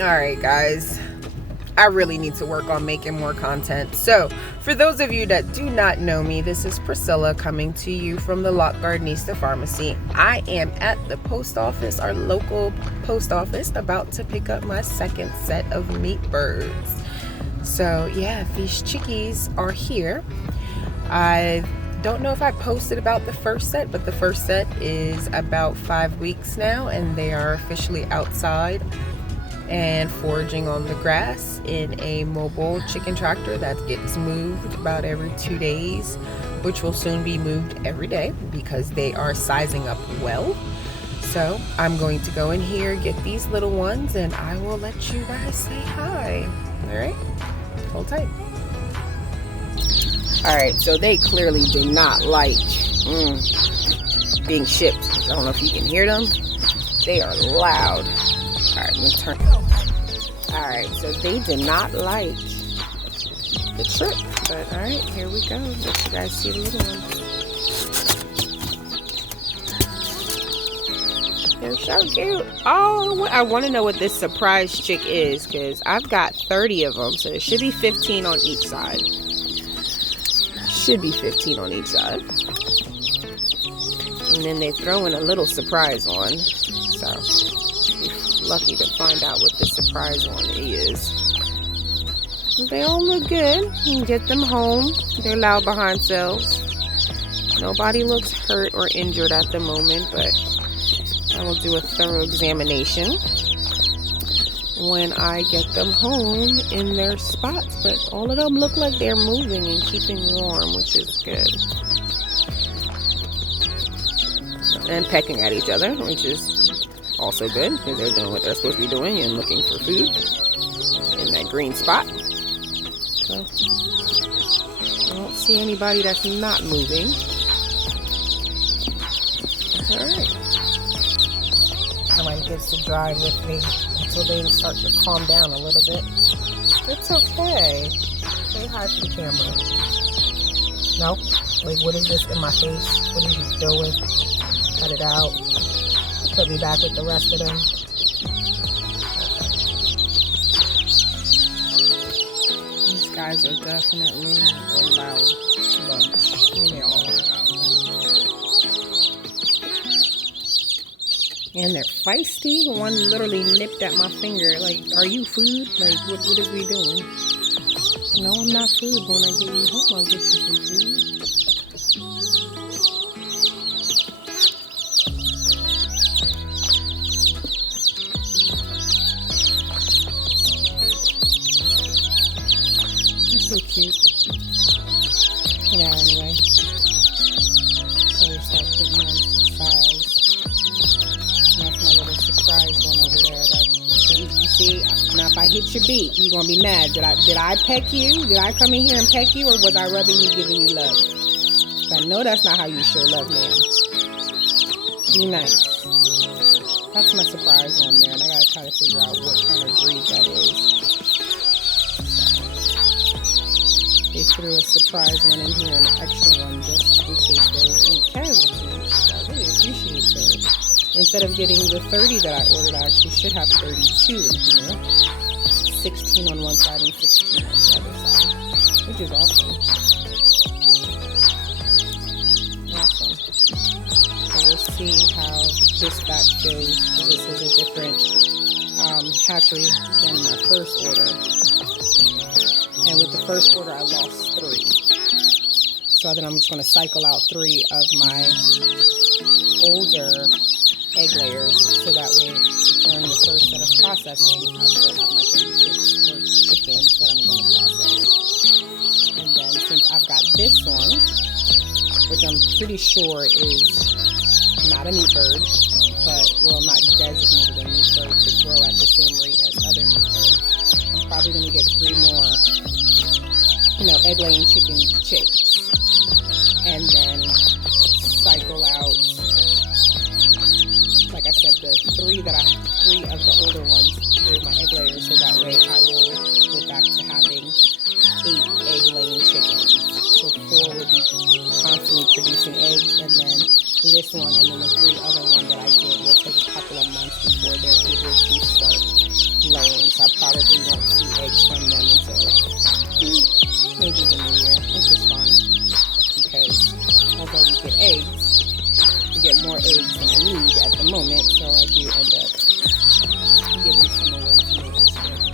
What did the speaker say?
Alright guys, I really need to work on making more content. So for those of you that do not know me, this is Priscilla coming to you from the Lock Gardenista Pharmacy. I am at the post office, our local post office, about to pick up my second set of meat birds. So yeah, these chickies are here. I don't know if I posted about the first set, but the first set is about 5 weeks now, and they are officially outside and foraging on the grass in a mobile chicken tractor that gets moved about every 2 days, which will soon be moved every day because they are sizing up well. So I'm going to go in here, get these little ones, and I will let you guys say hi. All right, hold tight. All right, so they clearly do not like being shipped. I don't know if you can hear them. They are loud. All right, I'm gonna turn. All right, so they did not like the trip, but all right, here we go. Let you guys see the little ones. They're so cute. Oh, I want to know what this surprise chick is, because I've got 30 of them, so it should be 15 on each side. Should be 15 on each side. And then they throw in a little surprise one, so lucky to find out what the surprise one is. They all look good. You can get them home. They're loud behind cells. Nobody looks hurt or injured at the moment, but I will do a thorough examination when I get them home in their spots. But all of them look like they're moving and keeping warm, which is good. And pecking at each other, which is also good, because they're doing what they're supposed to be doing and looking for food in that green spot. So I don't see anybody that's not moving. Alright. Somebody gets to drive with me until they start to calm down a little bit. It's okay. Say hi to the camera. No? Like, what is this in my face? What are you doing? Cut it out. Put me back with the rest of them. These guys are definitely a loud bunch. I mean, they all are loud. And they're feisty. One literally nipped at my finger. Like, are you food? Like, what is we doing? No, I'm not food, but when I get you home, I'll get you some food. So cute. Yeah, anyway. So they start putting on some size. And that's my little surprise one over there. You see, now if I hit your beak, you're gonna be mad. Did I peck you? Did I come in here and peck you, or was I rubbing you, giving you love? I know that's not how you show love, man. Be nice. That's my surprise one there, and I gotta try to figure out what kind of breed that is. They threw a surprise one in here, an extra one, just in case there's any casualties. I really appreciate those. Instead of getting the 30 that I ordered, I actually should have 32 in here. 16 on one side and 16 on the other side, which is awesome. Awesome. So we'll see how this batch goes. This is a different hatchery than my first order. And with the first order, I lost 3. So then I'm just going to cycle out 3 of my older egg layers. So that way, during the first set of processing, I still have my 30 chicks or chickens that I'm going to process. And then since I've got this one, which I'm pretty sure is not a meat bird, but, well, not designated a meat bird to grow at the same rate as other meat birds, I'm probably going to get 3 more egg-laying chicken chicks, and then cycle out, like I said, the 3 of the older ones, 3 of my egg layers, so that way I will go back to having 8 egg-laying chickens. So 4 will be constantly producing eggs, and then this one and then the 3 other one that I get will take a couple of months before they're able to start laying. So I probably won't see eggs from them until maybe the new year, which is fine. Because although we get eggs, we get more eggs than I need at the moment. So I do end up giving some away to make this work.